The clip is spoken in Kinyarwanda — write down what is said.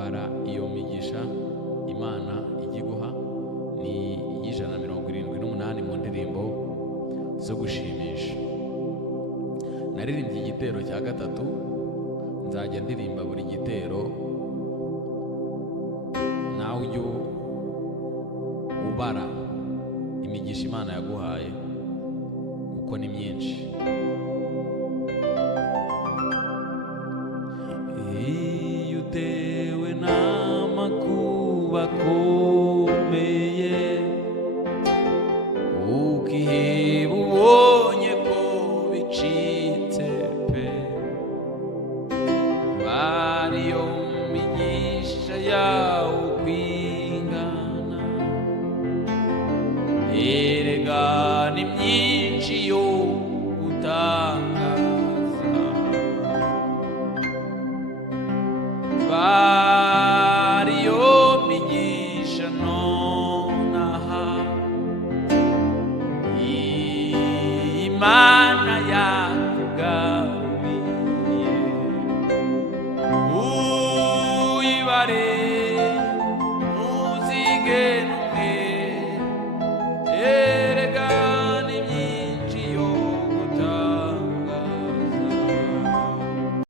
ukabara iyo migisha Imana igiguha ni 178 mu ndirimbo zo gushimisha. Naririmbye igitero cya gatatu, nzajya ndirimba buri gitero, nawe ujye ubara imigisha Imana yaguhaye kuko ni myinshi. Iyo utewe n'amakuba akomeye, ukiheba ubonye ko bicitse pe, bariyo migisha yawe kwingana, erega ni myinshi yo gutangaza, bariyo migisha nonaha Imana yakugabiye, uyibare